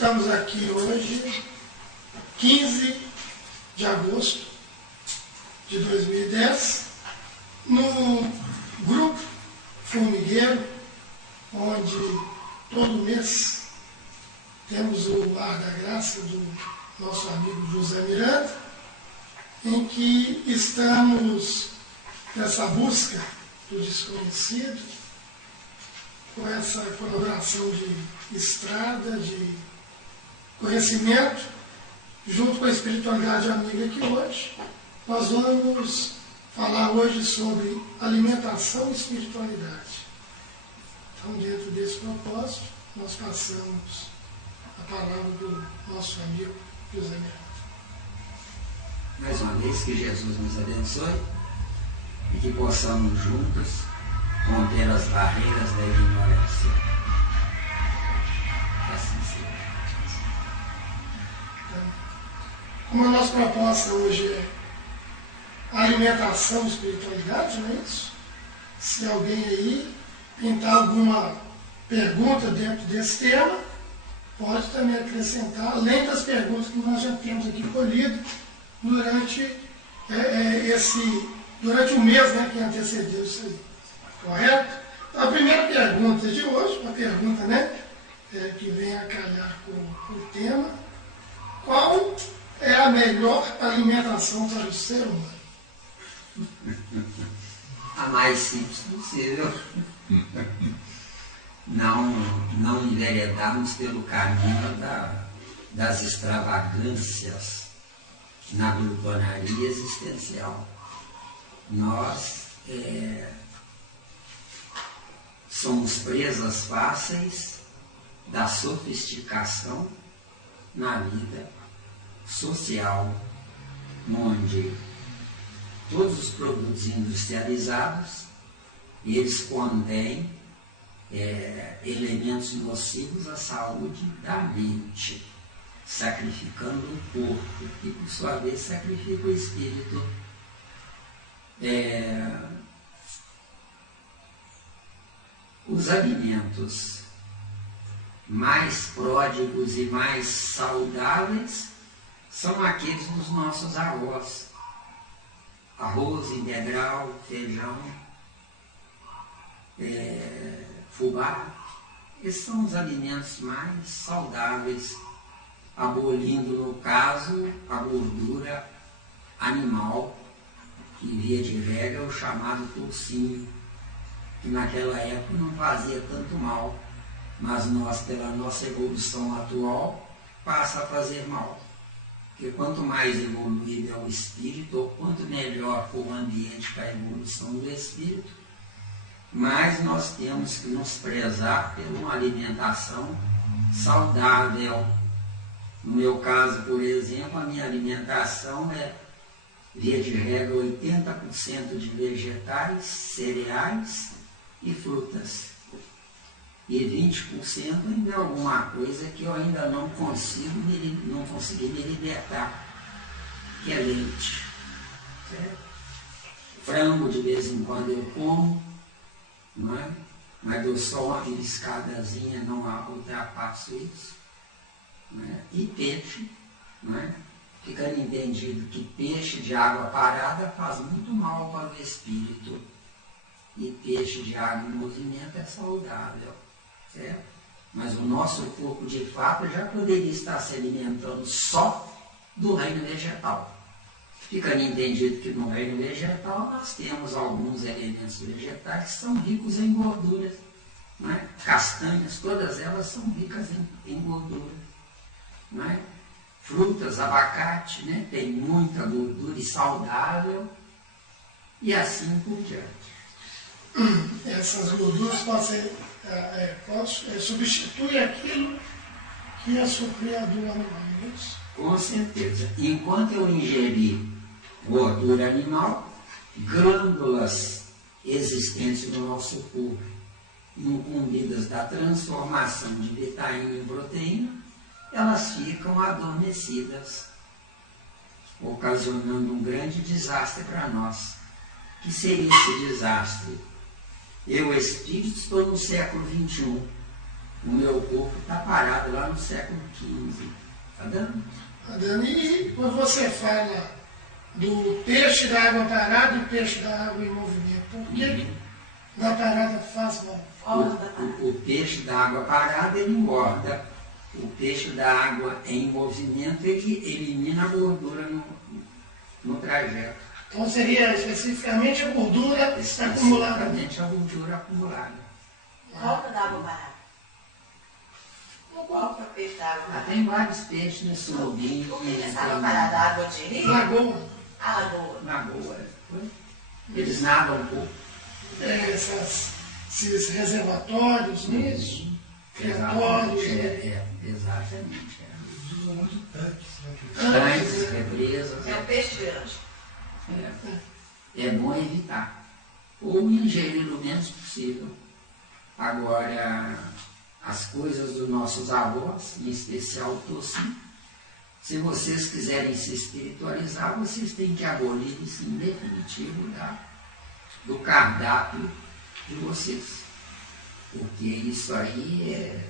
Estamos aqui hoje, 15 de agosto de 2010, no Grupo Formigueiro, onde todo mês temos o Lar da Graça do nosso amigo José Miranda, em que estamos nessa busca do desconhecido, com essa colaboração de estrada, de conhecimento, junto com a espiritualidade amiga aqui hoje. Nós vamos falar hoje sobre alimentação e espiritualidade. Então, dentro desse propósito, nós passamos a palavra do nosso amigo José Miranda. Mais uma vez, que Jesus nos abençoe e que possamos juntos romper as barreiras da ignorância. Assim seja. Como a nossa proposta hoje é alimentação e espiritualidade, não é isso? Se alguém aí pintar alguma pergunta dentro desse tema, pode também acrescentar, além das perguntas que nós já temos aqui colhido durante durante o mês, né, que antecedeu isso aí. Correto? Então, a primeira pergunta de hoje, uma pergunta, né, que vem a calhar com o tema: qual é a melhor alimentação para o ser humano? A mais simples possível. Não enveredarmos pelo caminho das extravagâncias na glutonaria existencial. Nós somos presas fáceis da sofisticação na vida social, onde todos os produtos industrializados, eles contêm elementos nocivos à saúde da mente, sacrificando o corpo, e por sua vez sacrifica o espírito. Os alimentos mais pródigos e mais saudáveis são aqueles dos nossos avós: arroz integral, feijão, fubá. Esses são os alimentos mais saudáveis, abolindo, no caso, a gordura animal, que via de regra é o chamado toucinho, que naquela época não fazia tanto mal, mas nós, pela nossa evolução atual, passa a fazer mal. Porque quanto mais evoluído é o espírito, ou quanto melhor for o ambiente para a evolução do espírito, mais nós temos que nos prezar por uma alimentação saudável. No meu caso, por exemplo, a minha alimentação é, via de regra, 80% de vegetais, cereais e frutas. E 20% ainda é alguma coisa que eu ainda não consegui me libertar, que é leite. Certo? Frango de vez em quando eu como, não é? Mas dou só uma beliscadazinha, não ultrapasso isso. Não é? E peixe, não é? Ficando entendido que peixe de água parada faz muito mal para o espírito. E peixe de água em movimento é saudável. Certo? Mas o nosso corpo, de fato, já poderia estar se alimentando só do reino vegetal. Ficando entendido que no reino vegetal nós temos alguns elementos vegetais que são ricos em gorduras. Não é? Castanhas, todas elas são ricas em gordura. Não é? Frutas, abacate, né? Tem muita gordura e saudável, e assim por diante. Essas gorduras podem substituir aquilo que é criador animal, não é isso? Com certeza. Enquanto eu ingerir gordura animal, glândulas existentes no nosso corpo, incumbidas da transformação de vitamina em proteína, elas ficam adormecidas, ocasionando um grande desastre para nós. Que seria esse desastre? Eu, espírito, estou no século XXI. O meu corpo está parado lá no século XV. Está dando? Está dando. E quando você fala do peixe da água parada e o peixe da água em movimento, por que da parada faz mal? O peixe da água parada, ele engorda. O peixe da água em movimento, ele elimina a gordura no trajeto. Então seria especificamente a gordura acumulada. Especificamente a gordura acumulada. Qual que é da água parada? Qual que é o peixe da água parada? Tem vários peixes no surubim. O que é essa água parada? Água de rio? Lagoa. A lagoa. Lagoa. Eles nadam um pouco. Esses reservatórios, nisso, criatórios. Exatamente. Usam muito tanques, né? Tanques, represas. É o peixe grande. É bom evitar. Ou ingerir o menos possível. Agora, as coisas dos nossos avós, em especial o tocinho, se vocês quiserem se espiritualizar, vocês têm que abolir isso em definitivo do cardápio de vocês. Porque isso aí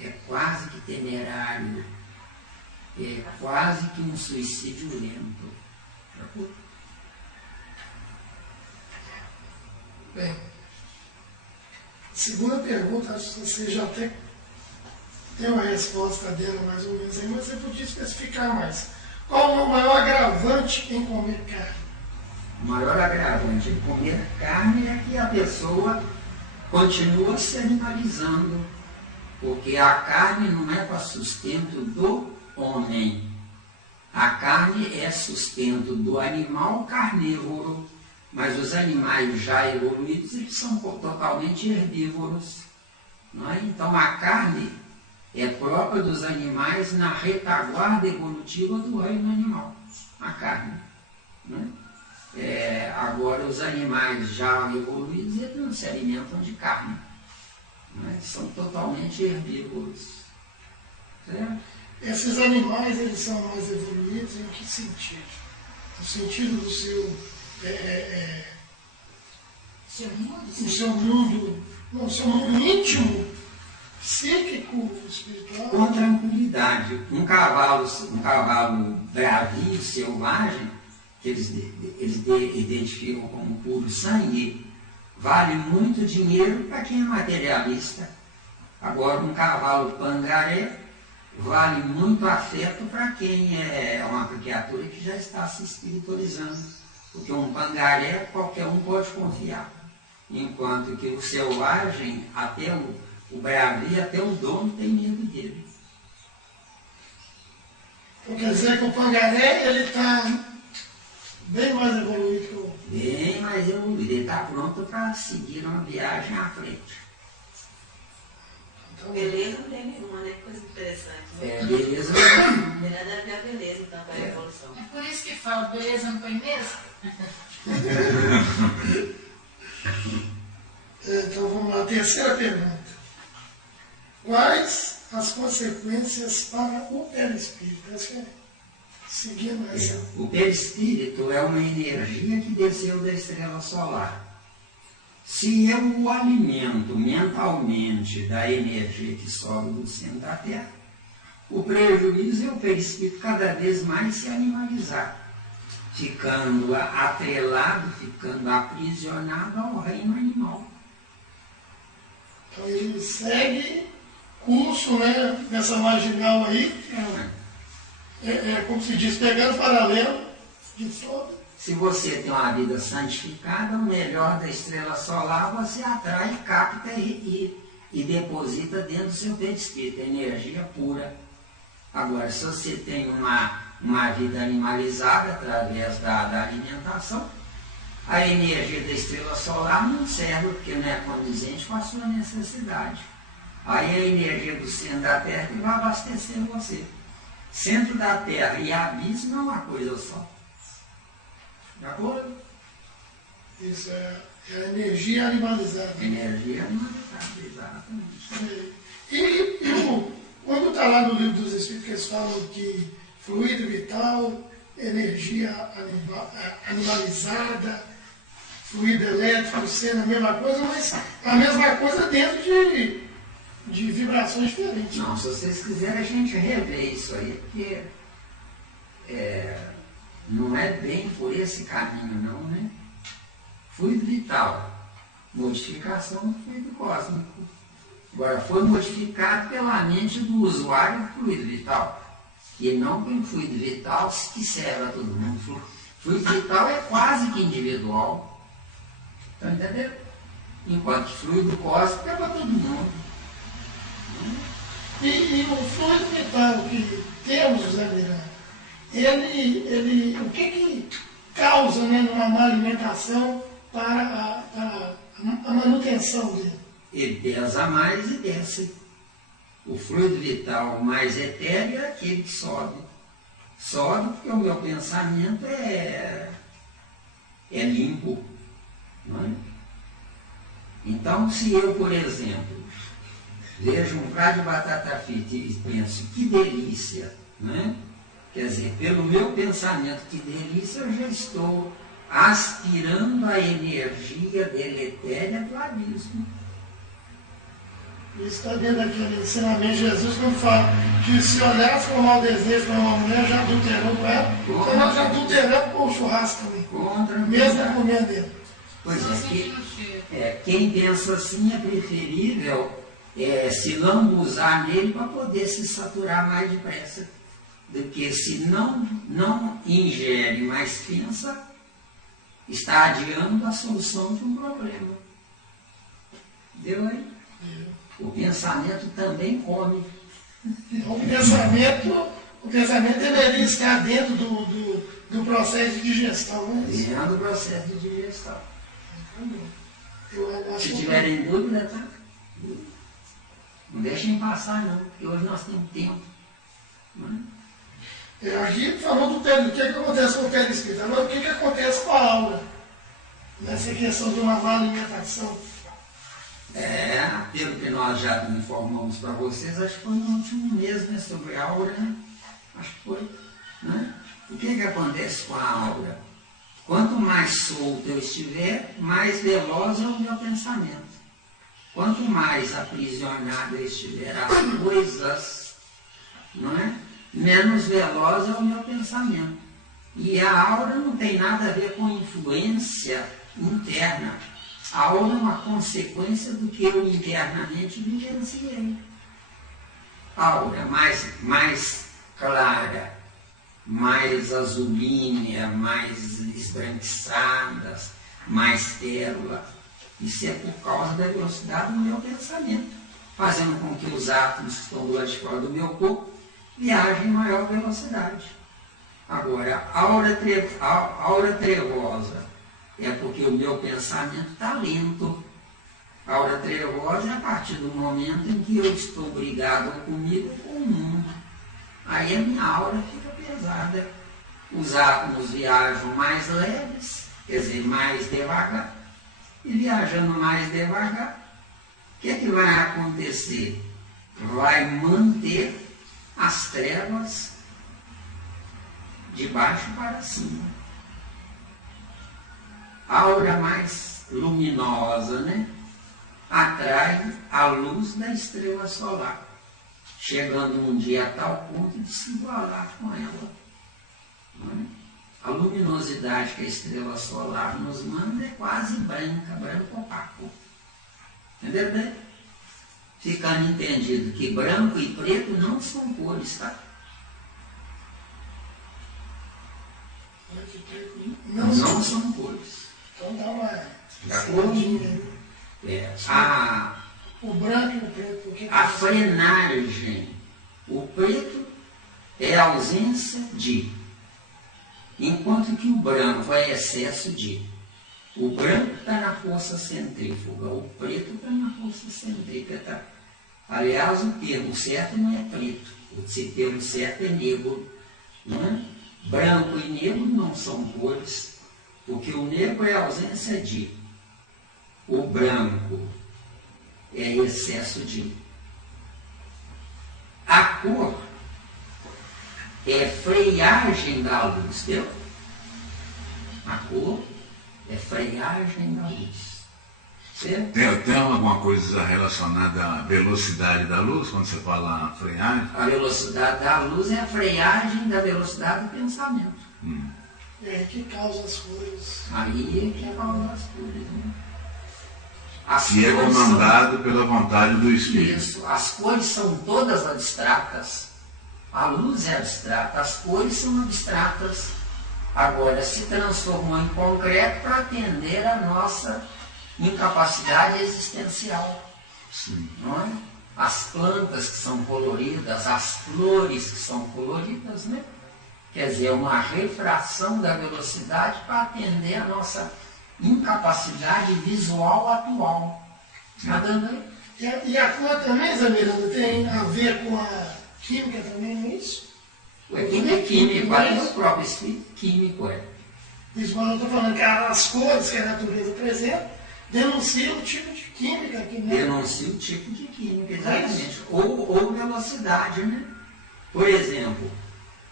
é quase que temerário, é quase que um suicídio lento. Bem, segunda pergunta, acho que você já até tem uma resposta dela mais ou menos aí, mas você podia especificar mais. Qual é o maior agravante em comer carne? O maior agravante em comer carne é que a pessoa continua se animalizando, porque a carne não é para sustento do homem. A carne é sustento do animal carnívoro, mas os animais já evoluídos, eles são totalmente herbívoros. Não é? Então a carne é própria dos animais na retaguarda evolutiva do reino animal, a carne. Não é? Agora os animais já evoluídos, eles não se alimentam de carne. Não é? São totalmente herbívoros. Certo? Esses animais, eles são mais evoluídos em que sentido? No sentido do seu mundo íntimo, psíquico, espiritual? Com tranquilidade. Um cavalo bravio, selvagem, que eles identificam como puro sangue, vale muito dinheiro para quem é materialista. Agora, um cavalo pangaré vale muito afeto para quem é uma criatura que já está se espiritualizando. Porque um pangaré qualquer um pode confiar. Enquanto que o selvagem, até o bravio, até o dono tem medo dele. Então quer dizer que o pangaré ele está bem mais evoluído que o... Bem mais evoluído. Ele está pronto para seguir uma viagem à frente. Então, Beleza não tem nenhuma, né? Coisa interessante. Né? Beleza. Não tem nada a ver a beleza, então, com a evolução. É por isso que fala, beleza não põe mesa? Então vamos lá, terceira pergunta. Quais as consequências para o perispírito? Essa é, seguindo essa. O perispírito é uma energia que desceu da estrela solar. Se eu o alimento mentalmente da energia que sobe do centro da Terra, o prejuízo é o perispírito cada vez mais se animalizar, ficando atrelado, ficando aprisionado ao reino animal. Então ele segue curso, né, nessa marginal aí, como se diz, pegando paralelo de todo. Se você tem uma vida santificada, o melhor da estrela solar você atrai, capta e deposita dentro do seu perispírito, energia pura. Agora, se você tem uma vida animalizada através da alimentação, a energia da estrela solar não serve porque não é condizente com a sua necessidade. Aí a energia do centro da Terra que vai abastecer você. Centro da Terra e abismo é uma coisa só. De acordo? Isso é a energia animalizada. Energia animalizada, exatamente. Quando está lá no livro dos Espíritos, que eles falam que fluido vital, energia animalizada, fluido elétrico, sendo a mesma coisa, mas a mesma coisa dentro de vibrações diferentes. Não, se vocês quiserem a gente rever isso aí, porque não é bem por esse caminho não, né? Fluido vital, modificação do fluido cósmico. Agora, foi modificado pela mente do usuário do fluido vital, e não pelo fluido vital que serve a todo mundo. Fluido vital é quase que individual. Está entendendo? Enquanto fluido cósmico é para todo mundo. E o fluido vital que temos, José Miranda, o que causa, né, numa má alimentação para a manutenção dele? Ele pesa mais e desce. O fluido vital mais etéreo é aquele que sobe. Sobe porque o meu pensamento é limpo. Não é? Então, se eu, por exemplo, vejo um prato de batata frita e penso, que delícia, né? Quer dizer, pelo meu pensamento, que delícia, eu já estou aspirando a energia deletéria do abismo. Isso está dentro daquele ensinamento de Jesus, quando fala que se olhasse com mau desejo para uma mulher, já adulterou com ela, então nós já adulteramos com o churrasco também, mesmo comendo ele. Pois é, quem pensa assim é preferível se lambuzar nele para poder se saturar mais depressa, do que se não ingere, mas pensa, está adiando a solução de um problema. Deu aí? O pensamento também come. O pensamento deveria estar dentro do processo de digestão, né? Dentro do processo de digestão. Eu acho Se tiverem dúvida, tá? Não deixem passar não, porque hoje nós temos tempo. Aqui falou do o que acontece com o perispírito. Agora, o que acontece com a aura? Nessa questão de uma má alimentação. Pelo que nós já informamos para vocês, acho que foi no último mês, né, sobre a aura, né? Acho que foi. Né? O que acontece com a aura? Quanto mais solto eu estiver, mais veloz é o meu pensamento. Quanto mais aprisionado eu estiver às coisas, não é? Menos veloz é o meu pensamento. E a aura não tem nada a ver com influência interna. A aura é uma consequência do que eu internamente vivenciei. A aura mais clara, mais azulínea, mais esbranquiçadas, mais pérola. Isso é por causa da velocidade do meu pensamento, fazendo com que os átomos que estão do lado de fora do meu corpo viajem em maior velocidade. Agora, a aura trevosa é porque o meu pensamento está lento. A aura trevosa é a partir do momento em que eu estou brigado comigo e com o mundo. Aí a minha aura fica pesada. Os átomos viajam mais leves, quer dizer, mais devagar. E viajando mais devagar, o que é que vai acontecer? Vai manter as trevas de baixo para cima. A aura mais luminosa, né? Atrai a luz da estrela solar, chegando um dia a tal ponto de se igualar com ela. Não é? A luminosidade que a estrela solar nos manda é quase branca, branco opaco. Entendeu bem? Ficando entendido que branco e preto não são cores, tá? Não são cores. Então dá uma O branco e o preto. A frenagem. O preto é a ausência de. Enquanto que o branco é excesso de. O branco está na força centrífuga, o preto está na força centrípeta. Aliás, o termo certo não é preto, o termo certo é negro. Não é? Branco e negro não são cores, porque o negro é a ausência de. O branco é excesso de. A cor é freagem da luz, viu? A cor é freagem da luz. Certo? Tem alguma coisa relacionada à velocidade da luz, quando você fala freagem? A velocidade da luz é a freagem da velocidade do pensamento. É que causa as coisas. Aí é que é a causa das cores. Né? As E é cores comandado pela vontade do Espírito. Isso, as cores são todas abstratas. A luz é abstrata, as cores são abstratas. Agora, se transformou em concreto para atender a nossa incapacidade existencial. Sim. Não é? As plantas que são coloridas, as flores que são coloridas, né? Quer dizer, é uma refração da velocidade para atender a nossa incapacidade visual atual. Está dando aí? E a cor também, Zé Miranda, tem a ver com a química também, não é isso? Tudo é químico, até o próprio espírito químico é. Isso quando eu estou falando que as cores que a natureza apresenta denunciam o tipo de química que não. Denuncia o tipo de química, exatamente. Ou velocidade, né? Por exemplo,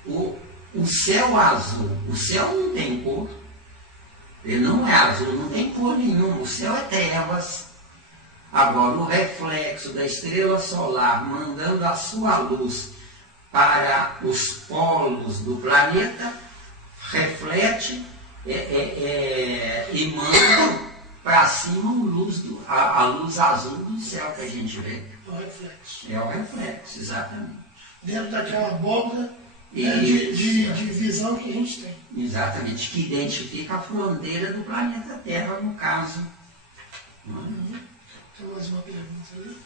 o céu azul. O céu não tem cor. Ele não é azul, não tem cor nenhuma. O céu é trevas. Agora, o reflexo da estrela solar mandando a sua luz para os polos do planeta, reflete e manda para cima a luz azul do céu que a gente vê. É o reflexo. É o reflexo, exatamente. Dentro daquela abóbora de visão que a gente tem. Exatamente, que identifica a fronteira do planeta Terra, no caso. Tem mais uma pergunta ali?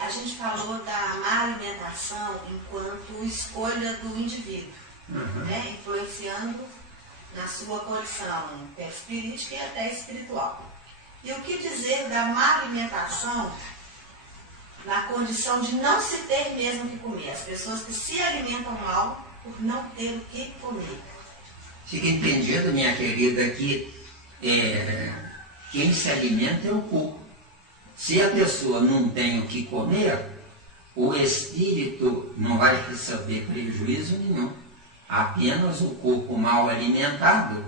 A gente falou da má alimentação enquanto escolha do indivíduo, né? Influenciando na sua condição espiritual e até espiritual. E o que dizer da má alimentação na condição de não se ter mesmo o que comer? As pessoas que se alimentam mal por não ter o que comer. Fica entendido, minha querida, que quem se alimenta é o corpo. Se a pessoa não tem o que comer, o espírito não vai receber prejuízo nenhum. Apenas o corpo mal alimentado,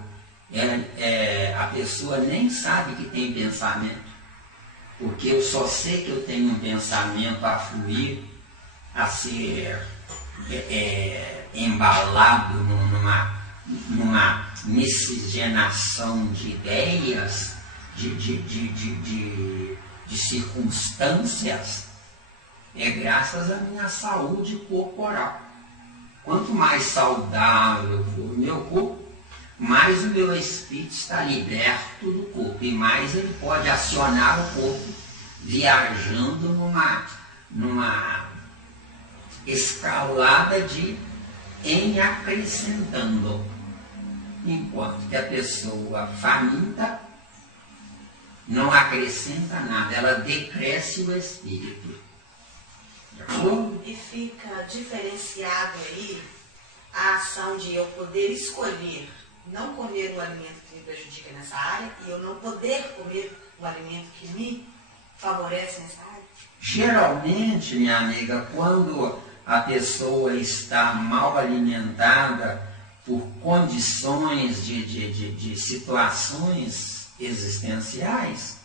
a pessoa nem sabe que tem pensamento. Porque eu só sei que eu tenho um pensamento a fluir, a ser embalado numa miscigenação de ideias, de circunstâncias, é graças à minha saúde corporal. Quanto mais saudável for o meu corpo, mais o meu espírito está liberto do corpo e mais ele pode acionar o corpo viajando numa escalada de em acrescentando, enquanto que a pessoa faminta não acrescenta nada, ela decresce o espírito. E fica diferenciado aí a ação de eu poder escolher não comer um alimento que me prejudica nessa área e eu não poder comer um alimento que me favorece nessa área? Geralmente, minha amiga, quando a pessoa está mal alimentada por condições de situações existenciais,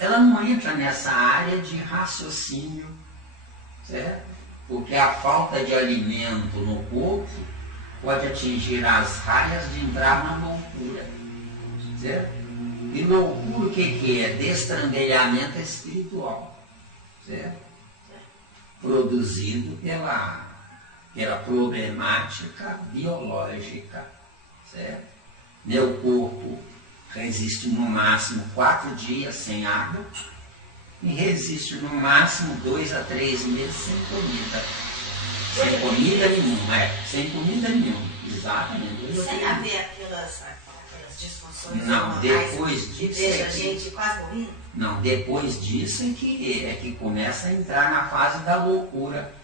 ela não entra nessa área de raciocínio, certo? Porque a falta de alimento no corpo pode atingir as raias de entrar na loucura, certo? E loucura o que é? Destrambelhamento espiritual, certo? Produzido pela problemática biológica, certo? Meu corpo resiste no máximo 4 dias sem água e resiste no máximo 2 a 3 meses sem comida. Sem comida nenhuma, sem comida nenhuma, exatamente. Sem haver aquelas disfunções. Não, depois disso. Que deixa a gente quase morrendo? Não, depois disso é que começa a entrar na fase da loucura.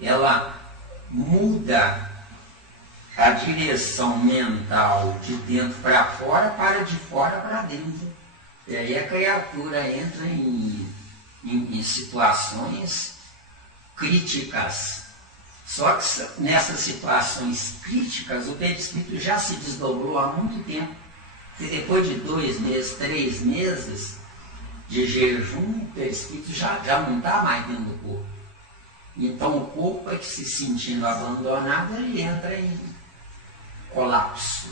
Ela muda a direção mental de dentro para fora para de fora para dentro. E aí a criatura entra em situações críticas. Só que nessas situações críticas o perispírito já se desdobrou há muito tempo. E depois de 2 meses, 3 meses de jejum, o perispírito já não está mais dentro do corpo. Então o corpo é que, se sentindo abandonado, ele entra em colapso.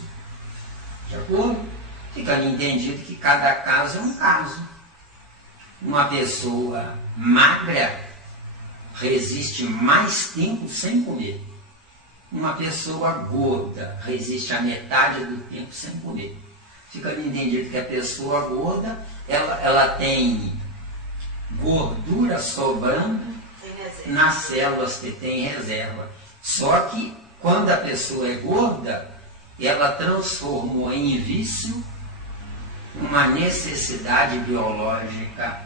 De acordo? Fica entendido que cada caso é um caso. Uma pessoa magra resiste mais tempo sem comer. Uma pessoa gorda resiste a metade do tempo sem comer. Fica entendido que a pessoa gorda, ela tem gordura sobrando nas células que tem reserva. Só que quando a pessoa é gorda, ela transformou em vício uma necessidade biológica.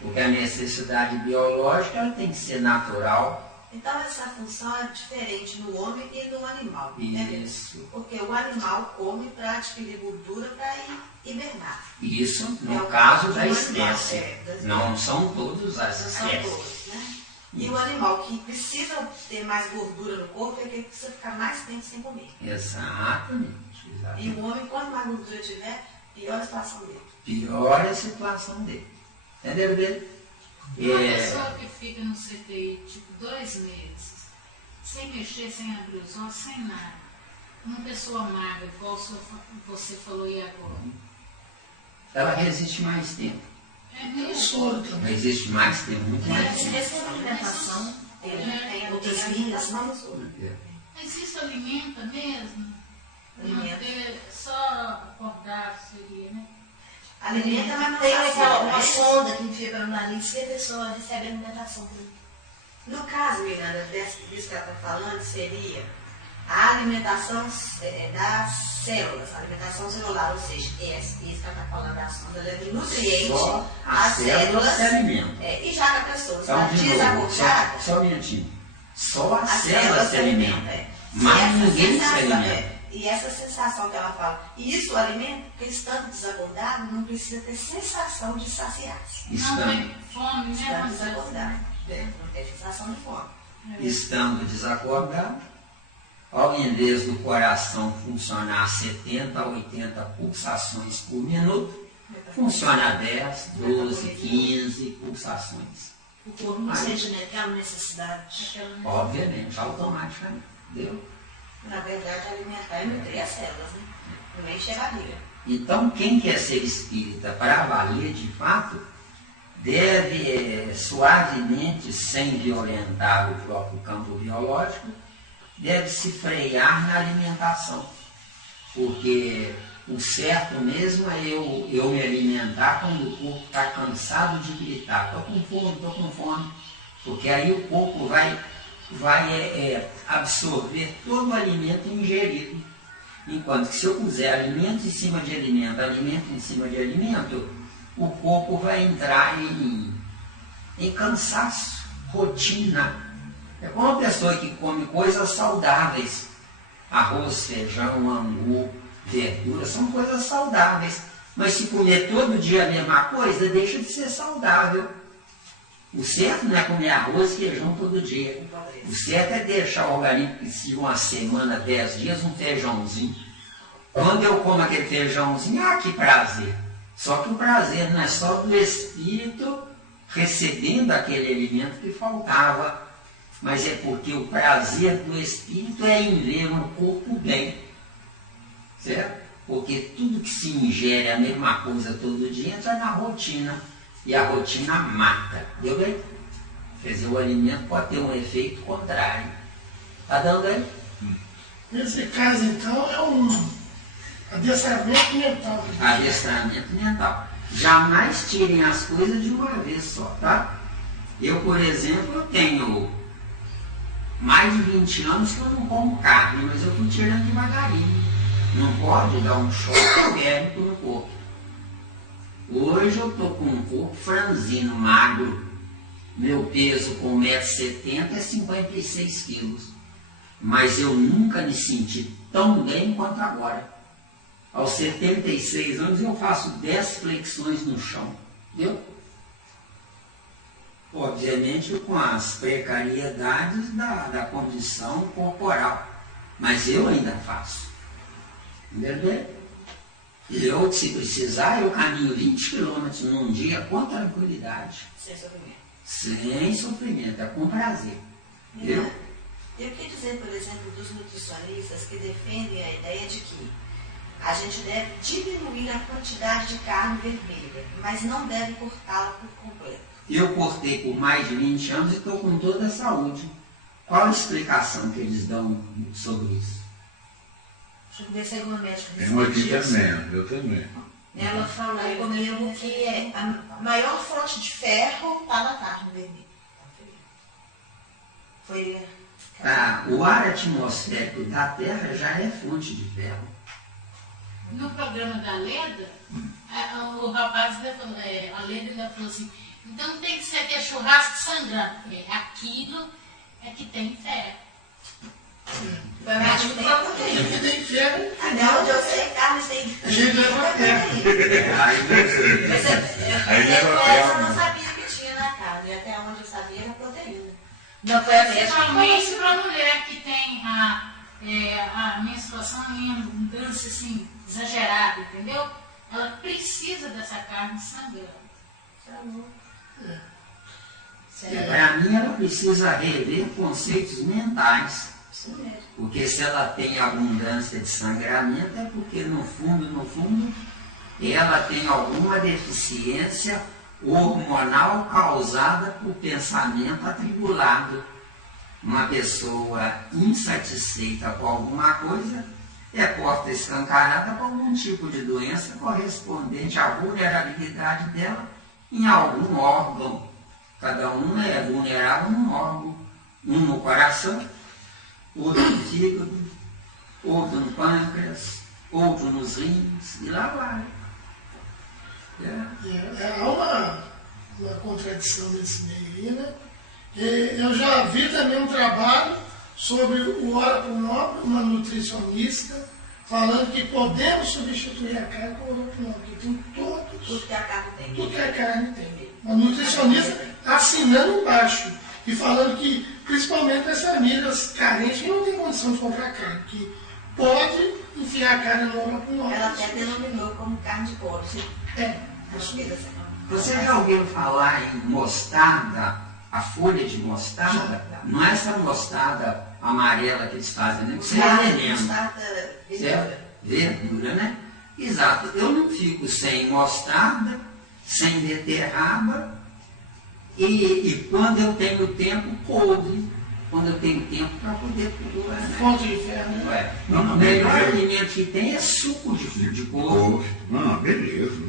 Porque a necessidade biológica ela tem que ser natural. Então essa função é diferente no homem e no animal. Isso. Né? Porque o animal come para adquirir gordura para hibernar. Isso no caso da espécie. Não são todas as espécies. São todos, né? E o animal que precisa ter mais gordura no corpo é aquele que precisa ficar mais tempo sem comer. Exatamente. E o homem, quanto mais gordura tiver, pior a situação dele. Pior é a situação dele. Entendeu, dele? Uma pessoa que fica no CTI, tipo, 2 meses, sem mexer, sem abrir os olhos, sem nada. Uma pessoa magra, igual você falou aí agora. Ela resiste mais tempo. É mesmo? Soro também. Resiste mais tempo, muito mais Mas tempo. essa alimentação, tem outras linhas, não. Mas isso alimenta mesmo? Alimenta. Manter, só acordar seria, né? Alimenta, mas não Tem sacia, uma né? sonda que enfia pelo nariz e a pessoa recebe alimentação por aí. No caso, Miranda, disso que ela está falando, seria a alimentação das células, a alimentação celular, ou seja, isso que ela está falando da sonda, leva nutriente Só a às célula se células. alimenta. E já que a pessoa está Então, de novo, desacordada, só um minutinho. Só a a célula se alimenta. é. Mas E essa ninguém se sensação, alimenta. E essa sensação que ela fala, e isso o alimento, porque estando desacordado, não precisa ter sensação de saciar-se. Não tem fome, Estando né? desacordado, não tem sensação de fome. Estando desacordado, ao invés do coração funcionar 70 a 80 pulsações por minuto, funciona 10, 12, 15 pulsações. O corpo não sente aquela necessidade. Obviamente, automaticamente. Entendeu? Na verdade, alimentar e nutrir as células, né? Não enche a barriga. Então, quem quer ser espírita para valer de fato, deve suavemente, sem violentar o próprio campo biológico, deve se frear na alimentação. Porque o certo mesmo é eu me alimentar quando o corpo está cansado de gritar. Estou com fome. Porque aí o corpo vai absorver todo o alimento ingerido. Enquanto que se eu puser alimento em cima de alimento, alimento em cima de alimento, o corpo vai entrar em cansaço, rotina. É como uma pessoa que come coisas saudáveis. Arroz, feijão, angu, verdura, são coisas saudáveis. Mas se comer todo dia a mesma coisa, deixa de ser saudável. O certo não é comer arroz e feijão todo dia. O certo é deixar o organismo, se uma semana, 10 dias, um feijãozinho. Quando eu como aquele feijãozinho, que prazer. Só que o prazer não é só do espírito recebendo aquele alimento que faltava, mas é porque o prazer do espírito é em ver um corpo bem. Certo? Porque tudo que se ingere a mesma coisa todo dia entra na rotina. E a rotina mata. Deu bem? Quer dizer, o alimento pode ter um efeito contrário. Está dando bem? Nesse caso, então, é um adestramento mental. Adestramento mental. Jamais tirem as coisas de uma vez só, tá? Eu, por exemplo, eu tenho mais de 20 anos que eu não como carne, mas eu fui tirando devagarinho. Não pode dar um choque térmico no corpo. Hoje eu estou com um corpo franzino, magro. Meu peso com 1,70 m é 56 quilos. Mas eu nunca me senti tão bem quanto agora. Aos 76 anos eu faço 10 flexões no chão. Viu? Obviamente com as precariedades da condição corporal. Mas eu ainda faço. Entendeu? Eu, se precisar, eu caminho 20 quilômetros num dia com tranquilidade. Sem sofrimento. Sem sofrimento, é com prazer. Viu? Eu queria dizer, por exemplo, dos nutricionistas que defendem a ideia de que a gente deve diminuir a quantidade de carne vermelha, mas não deve cortá-la por completo. Eu cortei por mais de 20 anos e estou com toda a saúde. Qual a explicação que eles dão sobre isso? Deixa eu ver se alguma médica Tem uma aqui também, eu também. Ela falou comigo que a maior fonte de ferro está na carne vermelha. Foi. O ar atmosférico da Terra já é fonte de ferro. No programa da Leda, o rapaz, a Leda ainda falou assim, então tem que ser ter churrasco sangrando, porque aquilo é que tem ferro. Mas não tem proteína. Que tem ferro. Até onde eu sei, carne tem. A gente leva ferro. Eu não sabia que tinha na carne, até onde eu sabia era proteína. Não foi a médica. Principalmente para a mulher que tem a menstruação em abundância assim, exagerada, entendeu? Ela precisa dessa carne sangrando. Para mim, ela precisa rever conceitos mentais. Isso mesmo. Porque se ela tem abundância de sangramento, é porque no fundo, ela tem alguma deficiência hormonal causada por pensamento atribulado. Uma pessoa insatisfeita com alguma coisa é porta escancarada com algum tipo de doença correspondente à vulnerabilidade dela em algum órgão. Cada um é vulnerável num órgão, um no coração, outro no fígado, outro no pâncreas, outro nos rins, e lá vai. Há uma contradição nesse meio aí, né? Eu já vi também um trabalho sobre o ora pro nobre, uma nutricionista, falando que podemos substituir a carne com o ora pro nobre, que tem Tudo que a carne tem. tudo que a carne tem. Uma nutricionista assinando embaixo e falando que, principalmente nas famílias carentes que não têm condição de comprar carne, que pode enfiar a carne no ora pro nobre. Ela até denominou como carne de pobre. Você já ouviu falar em mostarda, a folha de mostarda? Não é essa mostarda amarela que eles fazem, né? Você é veneno. Certo? Verdura, né? Exato. Eu não fico sem mostarda, sem beterraba, e quando eu tenho tempo, couve. Quando eu tenho tempo para poder procurar, né? Fonte de ferro, né? O melhor alimento que tem é suco de couve. Não, beleza.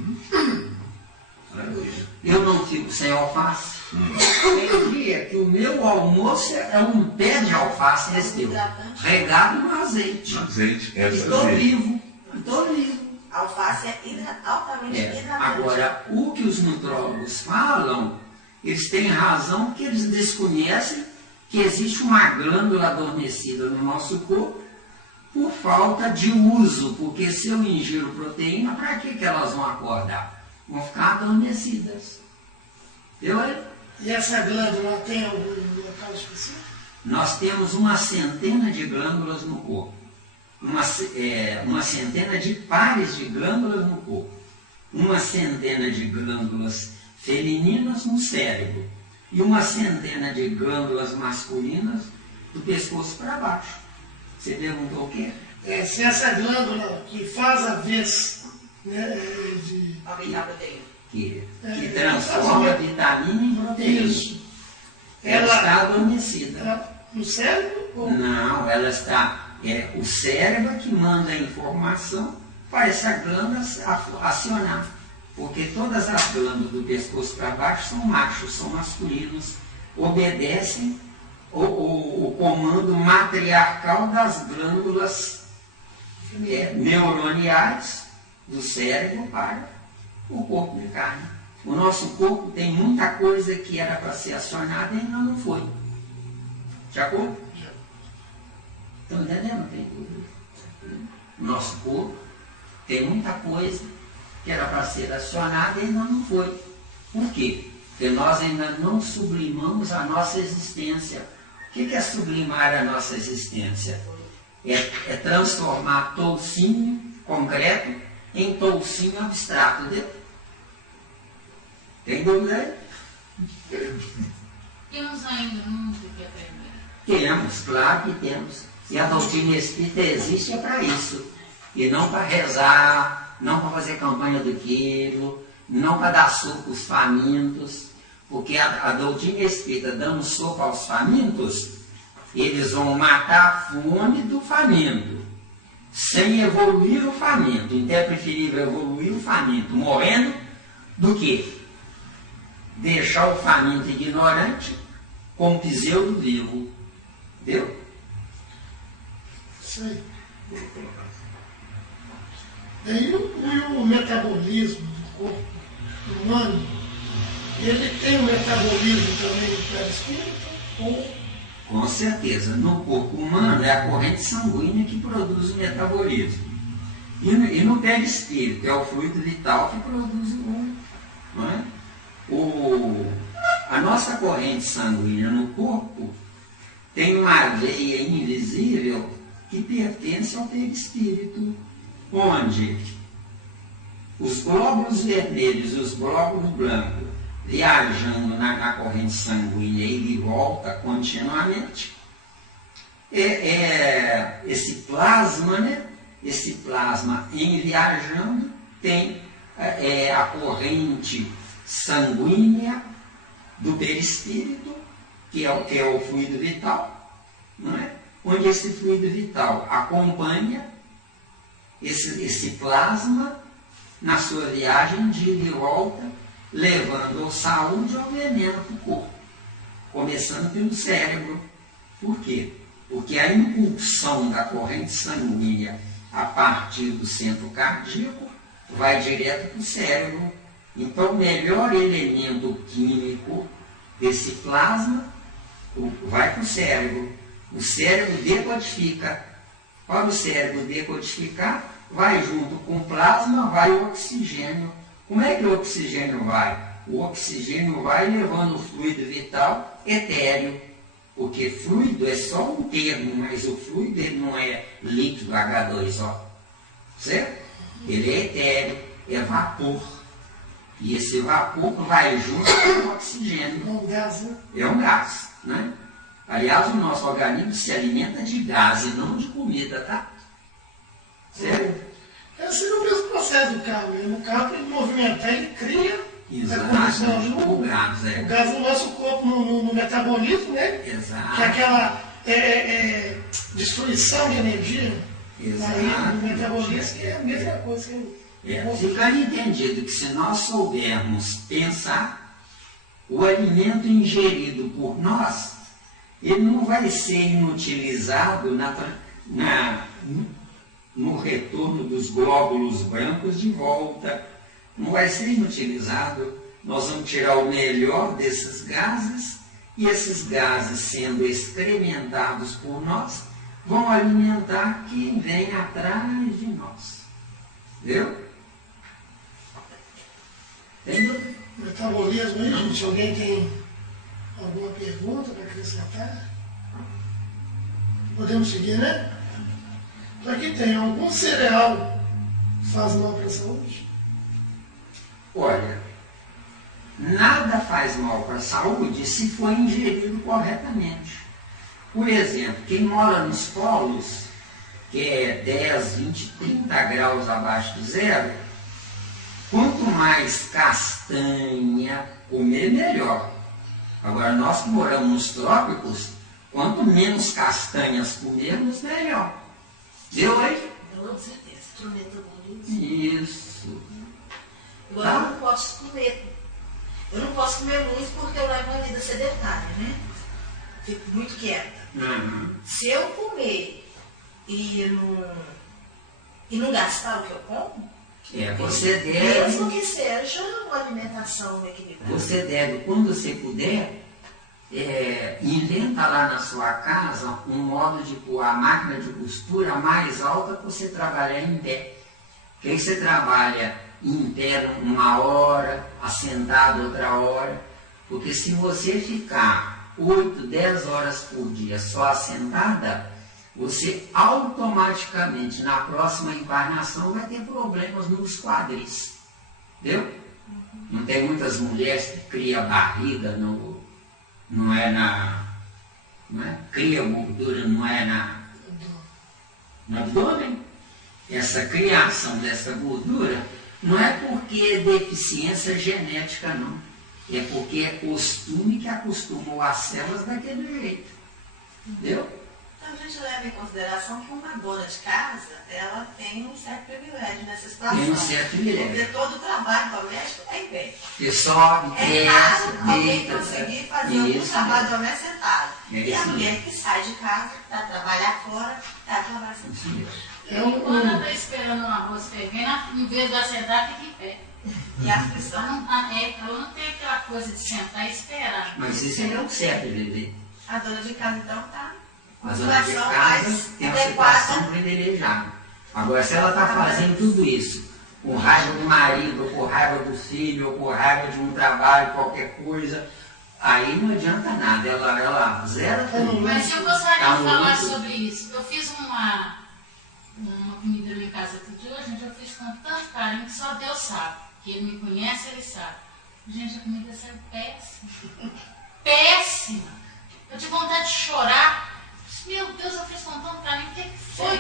Eu não fico sem alface. Tem dia que o meu almoço é um pé de alface resteu, regado no azeite. Azeite, Estou vivo. Alface é altamente hidratante. Agora, o que os nutrólogos falam, eles têm razão porque eles desconhecem que existe uma glândula adormecida no nosso corpo por falta de uso, porque se eu ingiro proteína, para que elas vão acordar? Vão ficar adormecidas. Entendeu aí? E essa glândula tem algum local específico? Nós temos uma centena de glândulas no corpo. Uma centena de pares de glândulas no corpo. Uma centena de glândulas femininas no cérebro. E uma centena de glândulas masculinas do pescoço para baixo. Você perguntou o quê? Se essa glândula que faz a vez, né, Aumentar a proteína. Que transforma a vitamina em proteína. Isso. Ela está adormecida. No cérebro? Ou... Não, ela está... É o cérebro que manda a informação para essa glândula acionar. Porque todas as glândulas do pescoço para baixo são machos, são masculinos, obedecem o comando matriarcal das glândulas neuroniais do cérebro para o corpo de carne. O nosso corpo tem muita coisa que era para ser acionada e ainda não foi. De acordo? Estão entendendo? Tem tudo. O nosso corpo tem muita coisa que era para ser acionada e ainda não foi. Por quê? Porque nós ainda não sublimamos a nossa existência. O que é sublimar a nossa existência? É transformar toucinho, concreto, em toucinho abstrato dele. Tem dúvida aí? Temos ainda muito que aprender. Temos, claro que temos. E a doutrina espírita existe para isso. E não para rezar, não para fazer campanha do quilo, não para dar sopa aos famintos. Porque a doutrina espírita dando sopa aos famintos, eles vão matar a fome do faminto, sem evoluir o faminto. Então é preferível evoluir o faminto morrendo do que deixar o faminto ignorante com o pseudo vivo. Entendeu? Isso aí. Daí o metabolismo do corpo humano, ele tem um metabolismo também no perispírito? Ou... Com certeza. No corpo humano é a corrente sanguínea que produz o metabolismo. E no perispírito é o fluido vital que produz o... Não é? A nossa corrente sanguínea no corpo tem uma veia invisível que pertence ao perispírito, onde os glóbulos vermelhos e os glóbulos brancos, viajando na corrente sanguínea e volta continuamente, esse plasma, né? Esse plasma em viajando tem a corrente sanguínea do perispírito, que é o fluido vital, não é? Onde esse fluido vital acompanha esse plasma na sua viagem de ida e volta, levando a saúde ou veneno para o corpo, começando pelo cérebro. Por quê? Porque a impulsão da corrente sanguínea a partir do centro cardíaco vai direto para o cérebro. Então, o melhor elemento químico desse plasma vai para o cérebro. O cérebro decodifica. Para o cérebro decodificar, vai junto com o plasma, vai o oxigênio. Como é que o oxigênio vai? O oxigênio vai levando o fluido vital etéreo. Porque fluido é só um termo, mas o fluido ele não é líquido H2O. Certo? Ele é etéreo, é vapor. E esse vapor vai junto com o oxigênio. É um gás, né? É um gás, né? Aliás, o nosso organismo se alimenta de gás e não de comida, tá? Certo? É assim o mesmo processo do carro. Né? No carro, ele movimentar, ele cria Exato. O gás, o gás no nosso corpo, no metabolismo, né? Exato. Que é aquela destruição de energia. Exato. Aí, no metabolismo, que é a mesma coisa. Ficar entendido que se nós soubermos pensar, o alimento ingerido por nós, ele não vai ser inutilizado no retorno dos glóbulos brancos de volta. Não vai ser inutilizado. Nós vamos tirar o melhor desses gases, e esses gases, sendo excrementados por nós, vão alimentar quem vem atrás de nós. Entendeu? Entendeu? Metabolismo aí, gente. Alguém tem alguma pergunta para acrescentar? Podemos seguir, né? Então aqui tem algum cereal faz mal para a saúde? Olha, nada faz mal para a saúde se for ingerido corretamente. Por exemplo, quem mora nos polos, que é 10, 20, 30 graus abaixo de zero, quanto mais castanha comer, melhor. Agora, nós que moramos nos trópicos, quanto menos castanhas comermos, melhor. Deu aí? Com certeza. Isso. Agora eu não posso comer. Eu não posso comer muito porque eu levo uma vida sedentária, né? Fico muito quieta. Uhum. Se eu comer e não gastar o que eu como, você deve... mesmo que seja uma alimentação equilibrada. Você deve, quando você puder, inventa lá na sua casa um modo de pôr a máquina de costura mais alta para você trabalhar em pé. Porque aí você trabalha em pé uma hora, assentado outra hora. Porque se você ficar 8, 10 horas por dia só assentada, você automaticamente, na próxima encarnação, vai ter problemas nos quadris. Entendeu? Não tem muitas mulheres que criam barriga, cria gordura, não é no abdômen. Essa criação dessa gordura não é porque é deficiência genética, não. É porque é costume que acostumou as células daquele jeito. Entendeu? Então a gente leva em consideração que uma dona de casa, ela tem um certo privilégio nessa situação. Tem um certo privilégio. Porque todo o trabalho doméstico é em pé. Você sobe, É raro alguém deita, conseguir fazer algum trabalho doméstico sentado. E a isso mulher que sai de casa para trabalhar fora, está trabalhando sentado. Quando ela está esperando um arroz fervendo, em vez de ela sentar, fica em pé. E as pessoas Ela não tem aquela coisa de sentar e esperar. Mas isso aí é o certo, bebê. A dona de casa então está A dona de casa tem uma situação privilegiada. Agora, se ela está fazendo tudo isso, com raiva do marido, ou com raiva do filho, ou com raiva de um trabalho, qualquer coisa, aí não adianta nada. Ela zera tudo. Mas eu gostaria Tá de falar muito. sobre isso. Eu fiz uma comida na minha casa aqui de hoje, gente, eu fiz com tanto carinho que só Deus sabe. Que ele me conhece, ele sabe. Gente, a comida saiu péssima. Péssima! Eu tive vontade de chorar. Meu Deus, eu fiz com tanto carinho. O que foi?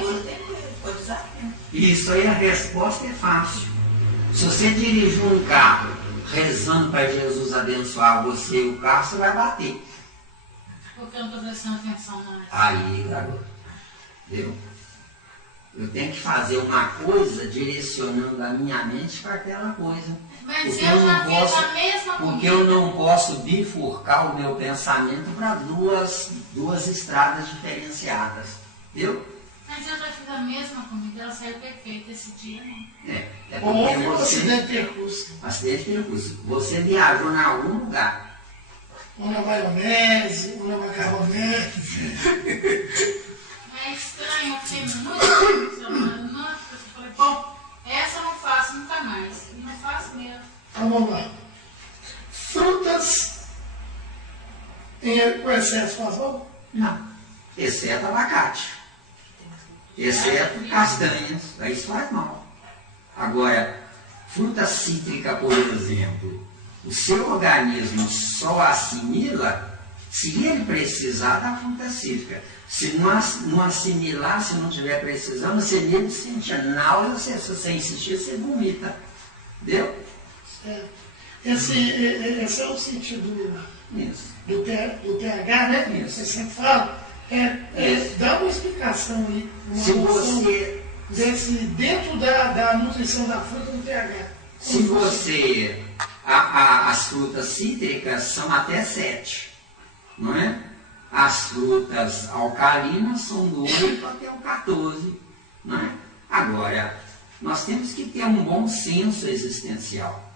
Foi desafio. Isso aí a resposta é fácil. Se você dirigir um carro rezando para Jesus abençoar você e o carro, você vai bater. Porque eu não estou prestando atenção mais. Aí, garoto, entendeu? Eu tenho que fazer uma coisa direcionando a minha mente para aquela coisa. Mas Porque eu já não fiz posso- a mesma Porque comida. eu não posso bifurcar o meu pensamento para duas estradas diferenciadas. Entendeu? Mas eu já fiz a mesma comida, ela saiu perfeita esse dia, não. É Ou porque houve um você. acidente de percurso. Acidente de percurso. Você viajou em algum lugar. Ou na maionese, ou na macarronese. É estranho, eu fiquei muito decepcionada. Nossa, eu falei, bom, essa eu não faço nunca mais. Não faço mesmo. Então vamos lá. Frutas com excesso faz mal? Não. Exceto abacate. Exceto castanhas. Aí isso faz mal. Agora, fruta cítrica, por exemplo, o seu organismo só assimila se ele precisar da fruta cítrica. Se não assimilar, se não tiver precisando, você mesmo sente náusea, se você insistir, você vomita. Entendeu? Esse é o sentido Isso. do pH, né? Isso. Você sempre fala. Dá uma explicação aí, uma Se noção você dentro da nutrição da fruta do pH. Se você. As frutas cítricas são até 7, não é? As frutas alcalinas são do 8 até o 14, não é? Agora, nós temos que ter um bom senso existencial,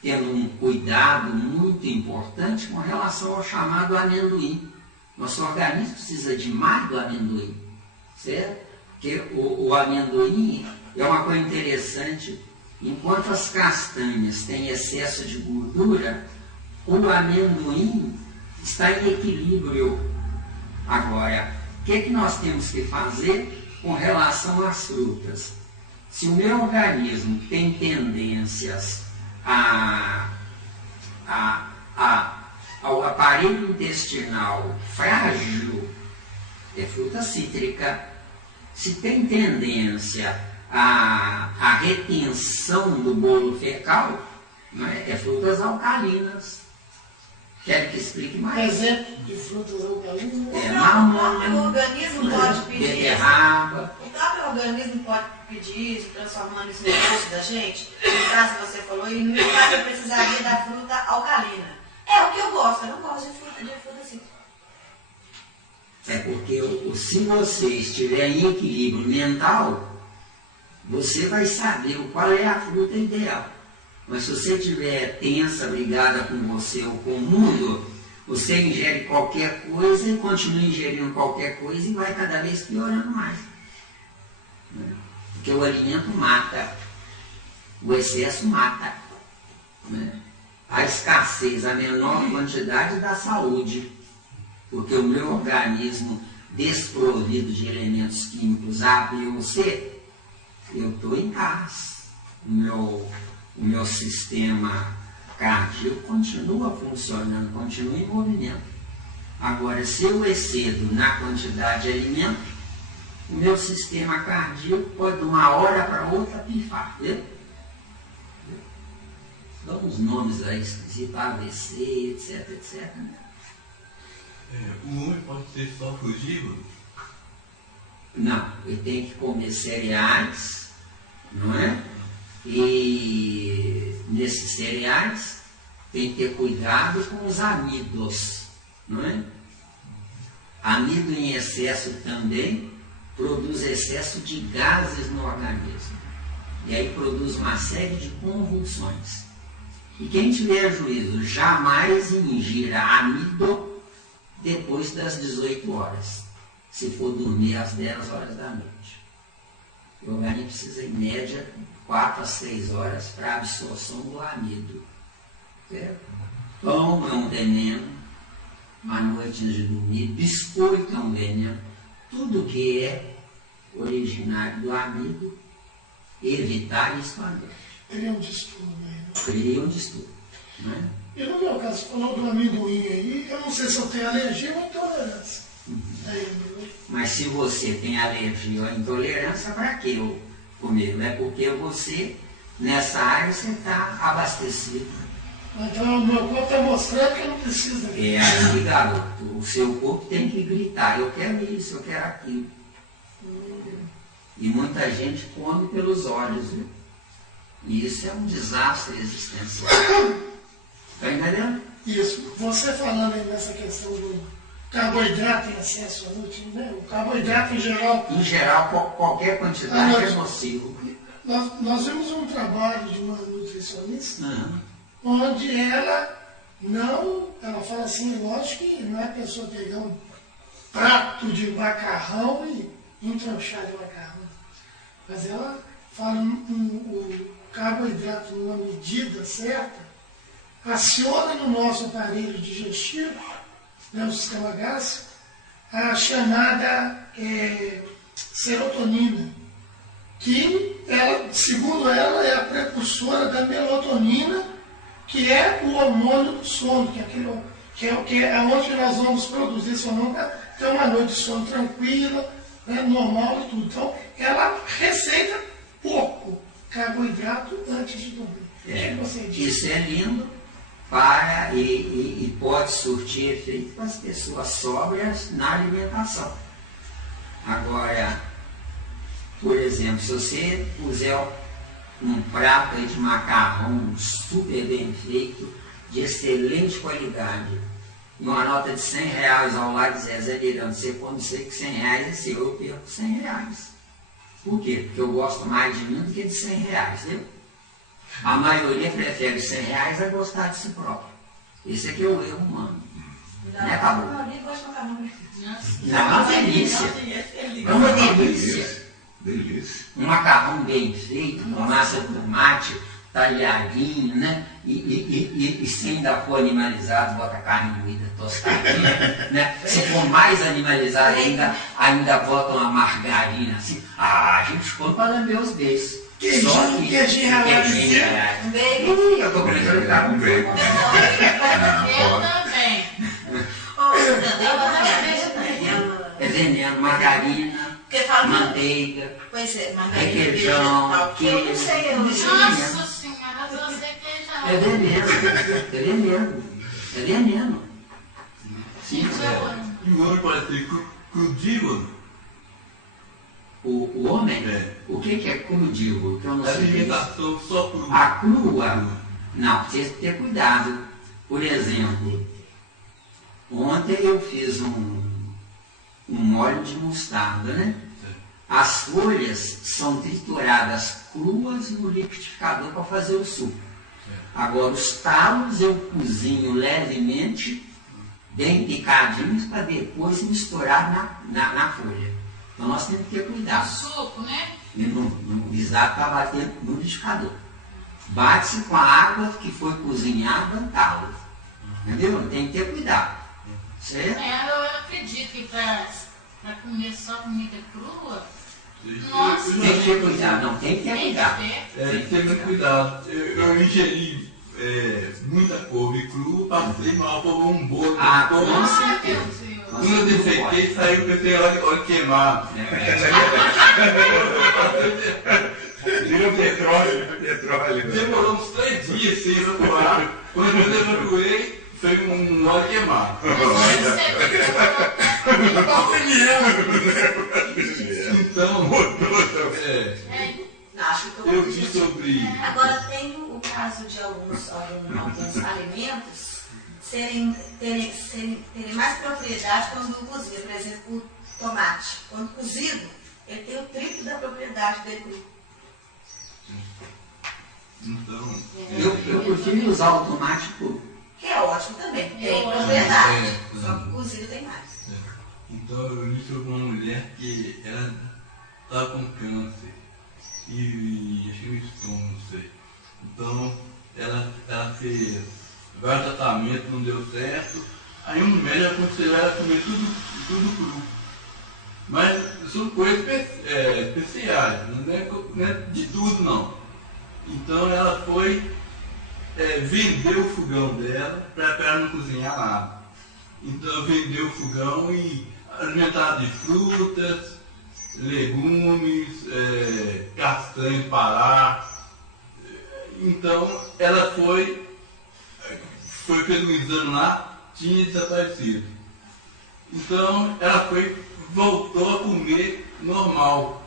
tendo um cuidado muito importante com relação ao chamado amendoim. Nosso organismo precisa demais do amendoim, certo? Porque o amendoim é uma coisa interessante. Enquanto as castanhas têm excesso de gordura, o amendoim está em equilíbrio. Agora, o que nós temos que fazer com relação às frutas? Se o meu organismo tem tendências ao aparelho intestinal frágil, é fruta cítrica. Se tem tendência a retenção do bolo fecal, né, é frutas alcalinas. Quer que explique mais? Exemplo de frutas alcalinas. O próprio organismo pode pedir isso. Beterraba. O próprio organismo pode pedir isso, transformando isso no gosto da gente. No caso que você falou, e no meu caso eu precisaria da fruta alcalina. É o que eu gosto, eu não gosto de fruta assim. É porque se você estiver em equilíbrio mental, você vai saber qual é a fruta ideal. Mas se você estiver tensa, brigada com você ou com o mundo, você ingere qualquer coisa e continua ingerindo qualquer coisa e vai cada vez piorando mais. Porque o alimento mata, o excesso mata. A escassez, a menor quantidade da saúde. Porque o meu organismo desprovido de elementos químicos A, B ou C, eu estou em paz. O meu sistema cardíaco continua funcionando, continua em movimento. Agora, se eu excedo na quantidade de alimento, o meu sistema cardíaco pode de uma hora para outra pifar, viu? Dá uns nomes aí esquisitos, AVC, etc, etc. Né? O homem pode ser só frugívoro? Não, ele tem que comer cereais, não é? E nesses cereais tem que ter cuidado com os amidos, não é? Amido em excesso também produz excesso de gases no organismo. E aí produz uma série de convulsões. E quem tiver juízo, jamais ingira amido depois das 18 horas, se for dormir às 10 horas da noite. O organismo precisa, em média, 4 a 6 horas para a absorção do amido. Certo? Pão é um veneno, à noite antes de dormir, biscoito é um veneno. Tudo que é originário do amido, evitar isso à noite. Cria um distúrbio aí, né? Cria um distúrbio. Né? E no meu caso, você falou do amendoim aí, eu não sei se eu tenho alergia ou intolerância. Mas se você tem alergia ou intolerância, para que eu comer? Não é porque você, nessa área, você está abastecido. Então o meu corpo está mostrando que eu não preciso daquilo. É aí, garoto, o seu corpo tem que gritar, eu quero isso, eu quero aquilo. E muita gente come pelos olhos, viu? E isso é um desastre existencial. Está entendendo? Isso. Você falando aí nessa questão do carboidrato em excesso à noite, né? O carboidrato em geral... Em geral, qualquer quantidade é nocivo. Nós vimos um trabalho de uma nutricionista, onde ela fala assim, lógico que não é a pessoa pegar um prato de macarrão e entronchar de macarrão. Mas ela fala o carboidrato numa medida certa, aciona no nosso aparelho digestivo, né, o sistema gástrico, a chamada serotonina, que, segundo ela, é a precursora da melatonina, que é o hormônio do sono, que é onde nós vamos produzir esse hormônio para ter uma noite de sono tranquila, né, normal e tudo. Então, ela receita pouco carboidrato antes de dormir. O que você diz? Isso é lindo e pode surtir efeito para as pessoas sóbrias na alimentação. Agora, por exemplo, se você puser um prato aí de macarrão super bem feito, de excelente qualidade, e uma nota de R$100 ao lado dizer, Zé Miranda, você quando sei que R$100 é seu, eu perco R$100. Por quê? Porque eu gosto mais de mim do que de R$100, viu? A maioria prefere R$100 a gostar de si próprio. Esse aqui é o erro humano. Né, Pablo? Não, é uma delícia. É uma delícia. Delícia. Um macarrão bem feito, com massa de tomate, talhadinho, né? E se ainda for animalizado, bota carne moída tostadinha, né? Se for mais animalizado, ainda bota uma margarina assim. Ah, a gente come para lamber os beijos. Queijinho ralado. Eu estou precisando ficar com bacon. Eu também. É veneno, margarina, manteiga, Pois é, requeijão, queijo. Nossa senhora, você queijão. É veneno. É veneno. Sim, E o homem pode ser crudívoro? O homem, É. o que é crudívoro? Que eu não sei. Alimentação só crua. A crua, não, precisa ter cuidado. Por exemplo, ontem eu fiz um óleo de mostarda, né? As folhas são trituradas cruas no liquidificador para fazer o suco. Agora, os talos eu cozinho levemente, bem picadinhos, para depois misturar na folha. Então, nós temos que ter cuidado. Suco, né? E no exato para bater no liquidificador. Bate-se com a água que foi cozinhada no talo. Entendeu? Tem que ter cuidado. Certo? Eu acredito que para para comer só comida crua, Eu nossa, Tem que ter cuidado, não, tem que ter tem que cuidado. ter. tem que ter muito cuidado. Eu ingeri muita couve crua, passei mal, tomei um bolo. Ah, tomei com um- certeza. Meu Deus. Quando eu defequei, saiu, pensei, olha queimado. Tira o petróleo. Demorou uns 3 dias sem evacuar. Quando eu evacuei, foi um óleo queimado. Então, Acho que eu vi sobre. Agora, tem o caso de alguns alimentos terem mais propriedade quando cozido. Por exemplo, o tomate. Quando cozido, ele tem o triplo da propriedade dele cru. Então, Eu prefiro usar o tomate puro. Que é ótimo também. Tem Eu acho. propriedade. É. Só que cozido tem mais. então eu vi sobre uma mulher que ela estava com câncer. E acho que no estômago, não sei. Então ela fez vários tratamentos, não deu certo. Aí um médico aconselhou ela a comer tudo cru. Mas são coisas especiais, não é de tudo não. Então ela foi vender o fogão dela para ela não cozinhar nada. Então vendeu o fogão e alimentava de frutas, legumes, castanho Pará. Então ela foi pelo exame lá, tinha desaparecido. Então ela voltou a comer normal.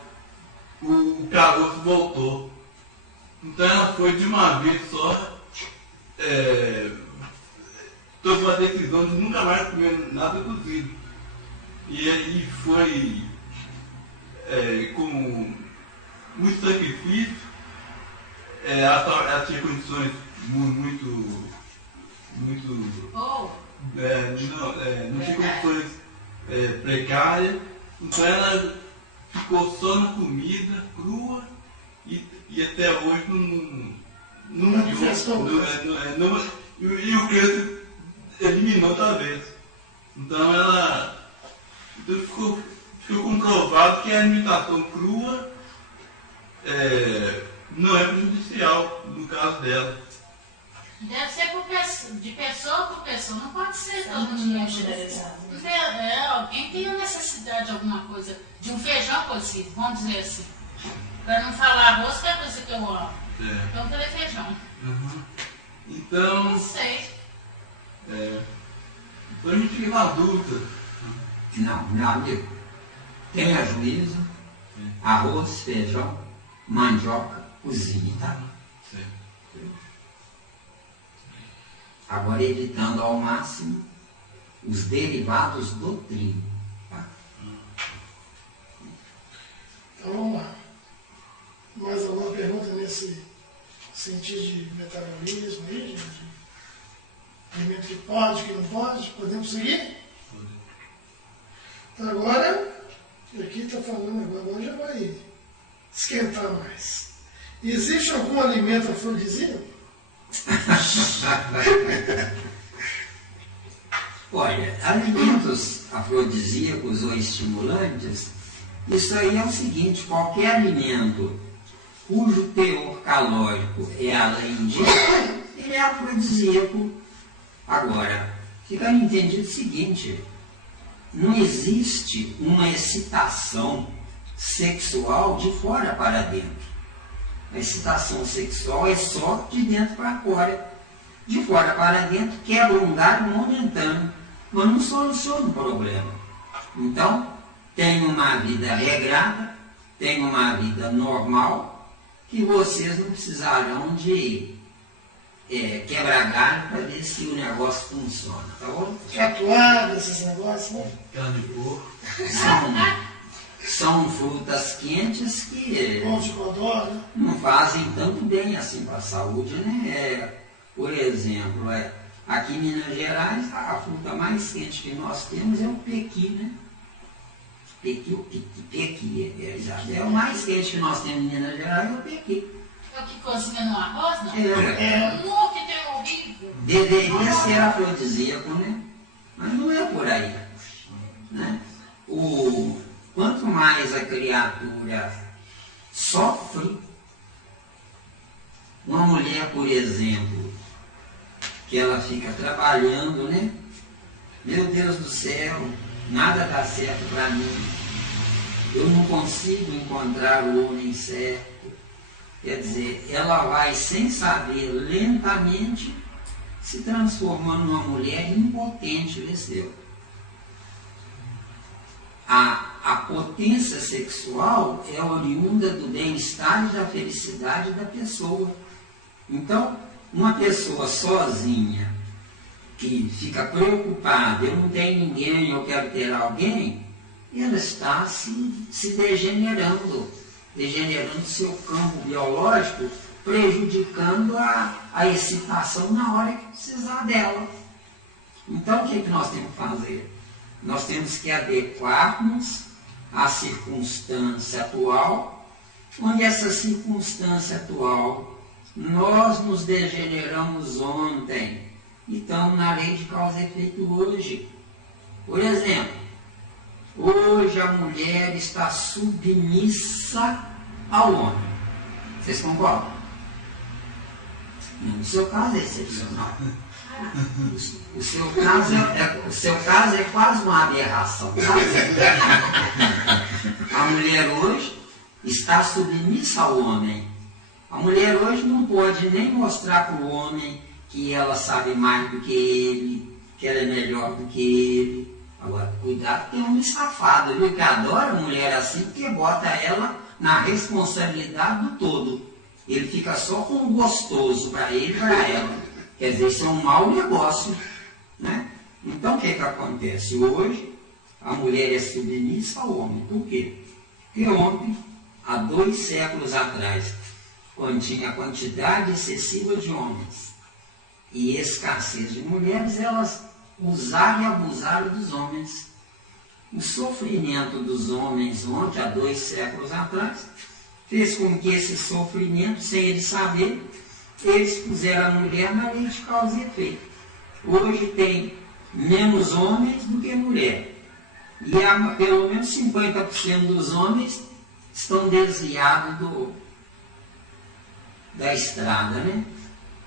O caroço voltou. Então ela foi de uma vez só, tomou a decisão de nunca mais comer nada cozido. E aí foi com muito sacrifício, ela tinha condições muito Oh, não tinha condições precárias, então ela ficou só na comida crua e até hoje não Manifestou. e o câncer eliminou outra vez. Então ela ficou comprovado que a alimentação crua não é prejudicial no caso dela. deve ser de pessoa por pessoa, não pode ser todo Não é mundo. generalizado. Alguém tem a necessidade de alguma coisa, de um feijão cozido, vamos dizer assim. Para não falar arroz, que é a coisa que eu amo. Então eu falei feijão. Uhum. Então, Não sei. então a gente fica na dúvida. Não, meu amigo, tenha juízo, arroz, feijão, mandioca, cozinha, tá? Agora evitando ao máximo os derivados do trigo. Tá? Então vamos lá. Mais alguma pergunta nesse sentido de metabolismo aí, de alimento que pode, que não pode? Podemos seguir? Então agora, aqui está falando, agora já vai esquentar mais. Existe algum alimento afrodisíaco? Olha, alimentos afrodisíacos ou estimulantes, isso aí é o seguinte, qualquer alimento cujo teor calórico é além disso, ele é afrodisíaco. Agora, fica entendido o seguinte, não existe uma excitação sexual de fora para dentro. A excitação sexual é só de dentro para fora. De fora para dentro quebra um galho momentâneo, mas não soluciona o problema. Então, tem uma vida regrada, tem uma vida normal, que vocês não precisarão de quebrar galho para ver se o negócio funciona, tá bom? Tatuado, esses negócios, né? Carne de porco. São frutas quentes que Pão de codó, né? não fazem tanto bem assim para a saúde, né? Por exemplo, aqui em Minas Gerais, a fruta mais quente que nós temos é o pequi, né? Pequi, é o mais quente que nós temos em Minas Gerais é o pequi. É o que cozinha no arroz, não? É, Que tem horrível. deveria ser afrodisíaco, né? Mas não é por aí, né? O mais a criatura sofre. Uma mulher, por exemplo, que ela fica trabalhando, né? Meu Deus do céu, nada dá certo para mim. Eu não consigo encontrar o homem certo. Quer dizer, ela vai, sem saber, lentamente se transformando numa mulher impotente, venceu. A potência sexual é oriunda do bem-estar e da felicidade da pessoa. Então, uma pessoa sozinha, que fica preocupada, eu não tenho ninguém, eu quero ter alguém, ela está se degenerando seu campo biológico, prejudicando a excitação na hora que precisar dela. Então, o que nós temos que fazer? Nós temos que adequar-nos à circunstância atual, onde essa circunstância atual, nós nos degeneramos ontem e estamos na lei de causa e efeito hoje. Por exemplo, hoje a mulher está submissa ao homem. Vocês concordam? No seu caso é excepcional. O seu caso é quase uma aberração. A mulher hoje está submissa ao homem. A mulher hoje não pode nem mostrar para o homem que ela sabe mais do que ele, que ela é melhor do que ele. Agora, cuidado, tem homem safado, viu? Que adora mulher assim, porque bota ela na responsabilidade do todo. Ele fica só com o gostoso para ele e para ela. Quer dizer, isso é um mau negócio, né? Então, o que acontece? Hoje, a mulher é submissa ao homem. Por quê? Porque ontem, há 2 séculos atrás, quando tinha quantidade excessiva de homens e escassez de mulheres, elas usaram e abusaram dos homens. O sofrimento dos homens ontem, há 2 séculos atrás, fez com que esse sofrimento, sem eles saberem, eles puseram a mulher na lei de causa e efeito. Hoje tem menos homens do que mulher. E pelo menos 50% dos homens estão desviados da estrada, né?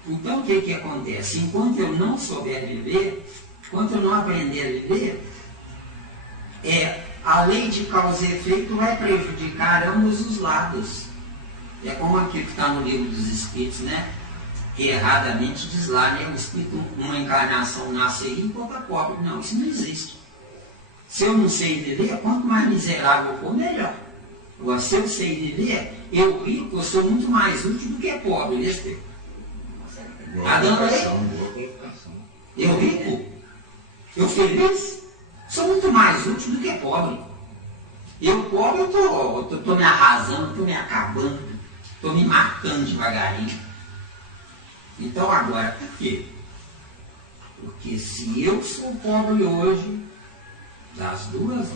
Então, o que acontece? Enquanto eu não souber viver, enquanto eu não aprender a viver, a lei de causa e efeito vai prejudicar ambos os lados. É como aquilo que está no livro dos Espíritos, né? Que erradamente diz lá, né? O Espírito, uma encarnação nasce rico, outra pobre. Não, isso não existe. Se eu não sei viver, quanto mais miserável for, melhor. Agora, se eu sei viver, eu rico, eu sou muito mais útil do que pobre nesse tempo. Eu rico, eu feliz, sou muito mais útil do que pobre. Eu pobre, eu estou me arrasando, estou me acabando, estou me matando devagarinho. Então agora, por quê? Porque se eu sou pobre hoje, das duas,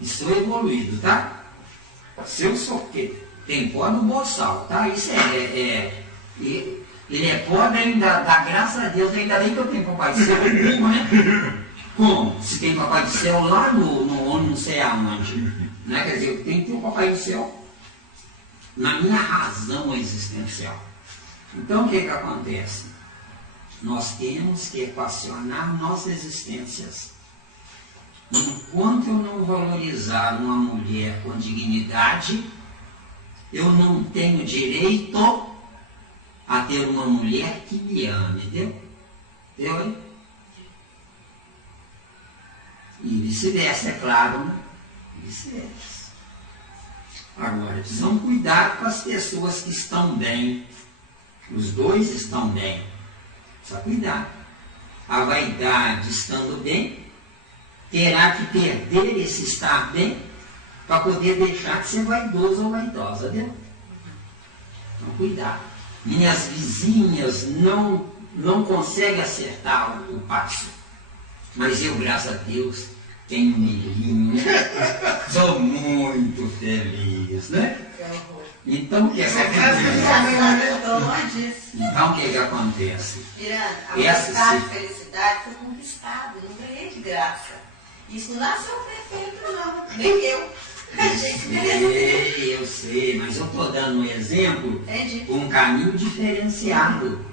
e sou evoluído, tá? Se eu sou o quê? Tem pobre no boçal, tá? Isso ele é pobre ainda, dá graças a Deus, ainda bem que eu tenho Papai do Céu, né? Como? Se tem Papai do Céu lá no não sei aonde, né? Quer dizer, eu tenho que ter o Papai do Céu na minha razão existencial. Então, o que acontece? Nós temos que equacionar nossas existências. Enquanto eu não valorizar uma mulher com dignidade, eu não tenho direito a ter uma mulher que me ame, entendeu? Entendeu, hein? E vice-versa, é claro, né? Vice-versa. Agora, precisam cuidar com as pessoas que estão bem. Os dois estão bem. Só cuidar. A vaidade estando bem, terá que perder esse estar bem para poder deixar de ser vaidoso ou vaidosa, viu? Então, cuidado. Minhas vizinhas não conseguem acertar o passo. Mas eu, graças a Deus, tenho um milhinho, né? Sou muito feliz, né? Então, o que acontece? Esse estado de felicidade foi conquistado, eu não ganhei de graça. Isso não nasceu perfeito, não, nem eu. Eu sei, mas eu estou dando um exemplo, Entendi. um caminho diferenciado.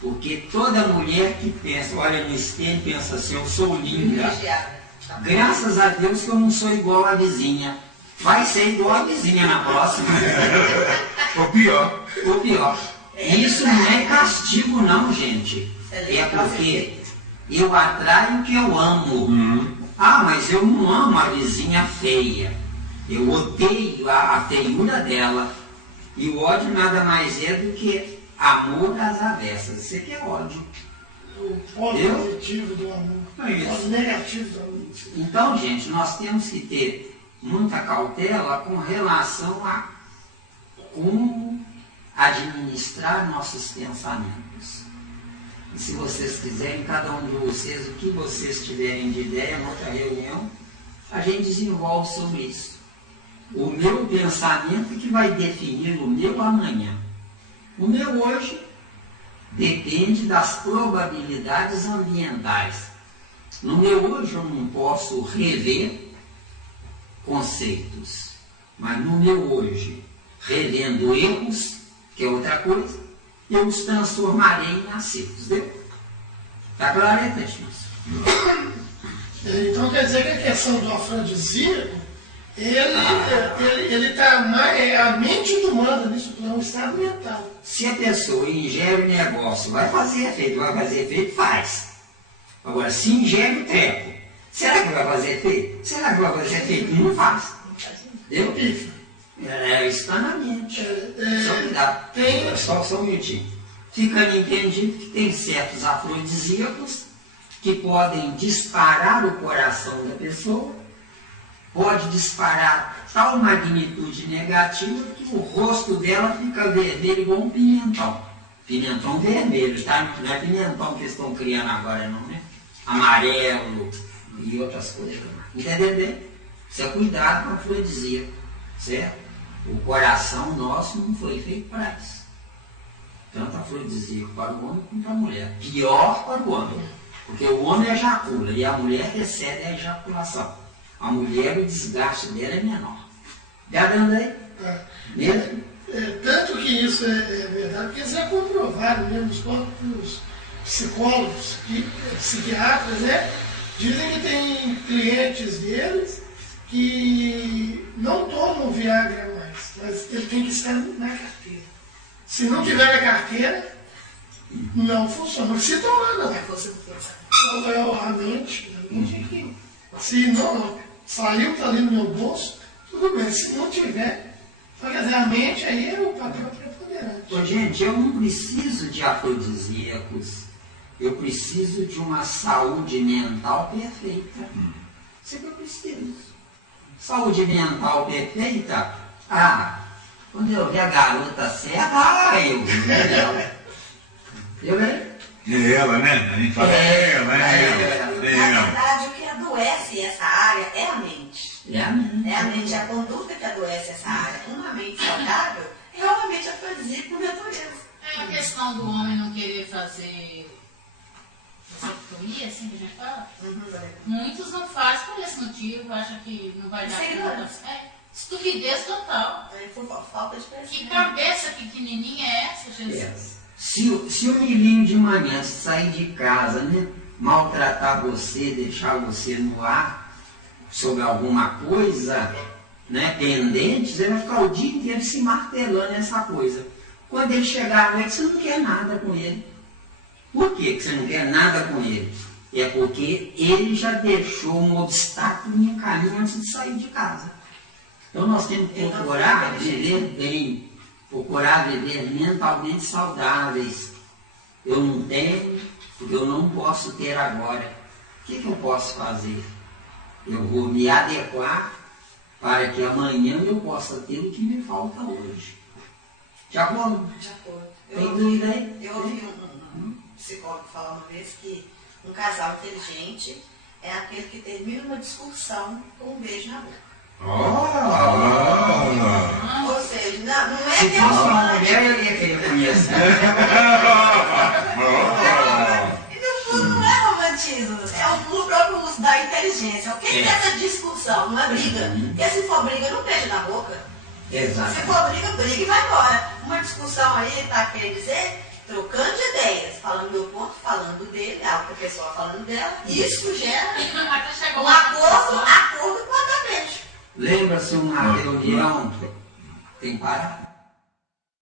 Porque toda mulher que pensa, olha no espelho e pensa assim, eu sou linda. Privilegiada. Graças a Deus que eu não sou igual à vizinha. Vai ser igual à vizinha na próxima. Ou pior. Ou pior. Isso não é castigo não, gente. É porque eu atraio o que eu amo. Ah, mas eu não amo a vizinha feia. Eu odeio a feiura dela. E o ódio nada mais é do que amor às avessas. Isso aqui é ódio. O polo positivo do amor. É isso. O polo negativo do amor. Então, gente, nós temos que ter muita cautela com relação a como administrar nossos pensamentos. E se vocês quiserem, cada um de vocês, o que vocês tiverem de ideia, noutra reunião, a gente desenvolve sobre isso. O meu pensamento que vai definir o meu amanhã. O meu hoje depende das probabilidades ambientais. No meu hoje eu não posso rever conceitos, mas no meu hoje, revendo erros, que é outra coisa, eu os transformarei em acertos. Está claro, hein, Teixeira? Então quer dizer que a questão do afrodisíaco, ele está mais. A mente do manda nisso, é um estado mental. Se a pessoa ingere o negócio, vai fazer efeito, faz. Agora, se ingere o treco, será que vai fazer efeito? Será que vai fazer efeito? Não faz. Entendeu? Isso está na mente. Só cuidado. Só um minutinho. Fica entendido que tem certos afrodisíacos que podem disparar o coração da pessoa, pode disparar tal magnitude negativa que o rosto dela fica vermelho igual um pimentão. Pimentão vermelho, tá? Não é pimentão que eles estão criando agora não, né? Amarelo e outras coisas. Entendeu bem? Isso é cuidado com a afrodisíaco, certo? O coração nosso não foi feito para isso. Tanto afrodisíaco para o homem como para a mulher. Pior para o homem. Porque o homem ejacula e a mulher recebe a ejaculação. A mulher, o desgaste dela é menor. Já dando aí? Mesmo? Tanto que isso é verdade, porque isso é comprovado mesmo, os próprios psicólogos, psiquiatras, né? Dizem que tem clientes deles que não tomam Viagra mais, mas ele tem que estar na carteira. Se não tiver na carteira, não funciona. Se tomar, não. A mente aqui. Se não, saiu, está ali no meu bolso, tudo bem. Se não tiver, quer dizer, a mente aí é o papel preponderante. Ô, gente, eu não preciso de afrodisíacos. Eu preciso de uma saúde mental perfeita. Isso é que eu preciso. Saúde mental perfeita? Quando eu ver a garota certa, eu vi ela. Eu vejo. É ela, né? A gente fala, é ela. Na verdade, o que adoece essa área é a mente. É a mente. É a mente, a conduta que adoece essa área. Uma mente saudável é uma mente afrodisíaca por natureza. É a questão do homem não querer fazer vasectomia, assim que a gente fala. Muitos não fazem por esse motivo, acham que não vai dar conta. Estupidez total. Por falta de percepção. Que cabeça pequenininha é essa, Jesus? Se o milhinho de manhã sair de casa, né, maltratar você, deixar você no ar sobre alguma coisa, né, pendente, você vai ficar o dia inteiro se martelando essa coisa. Quando ele chegar à noite, você não quer nada com ele. Por que você não quer nada com ele? É porque ele já deixou um obstáculo no caminho antes de sair de casa. Então nós temos que procurar viver bem, procurar viver mentalmente saudáveis. Eu não tenho, porque eu não posso ter agora. O que eu posso fazer? Eu vou me adequar para que amanhã eu possa ter o que me falta hoje. De acordo? De acordo. Tem dúvida aí? Eu ouvi um psicólogo falar uma vez que um casal inteligente é aquele que termina uma discussão com um beijo na boca. Ou seja, não é Se que fosse uma mulher, eu ia querer conhecer. E no fundo não é romantismo, é o próprio uso da inteligência. O que é essa discussão? Não é briga. Porque se for briga, não beijo na boca. Exato. Se for briga, briga e vai embora. Uma discussão aí, tá querendo dizer, trocando de ideias, falando meu ponto, falando dele, a outra pessoa falando dela. Isso gera Até chegou um acordo com a mente. Lembra-se uma reunião? Tem que parar.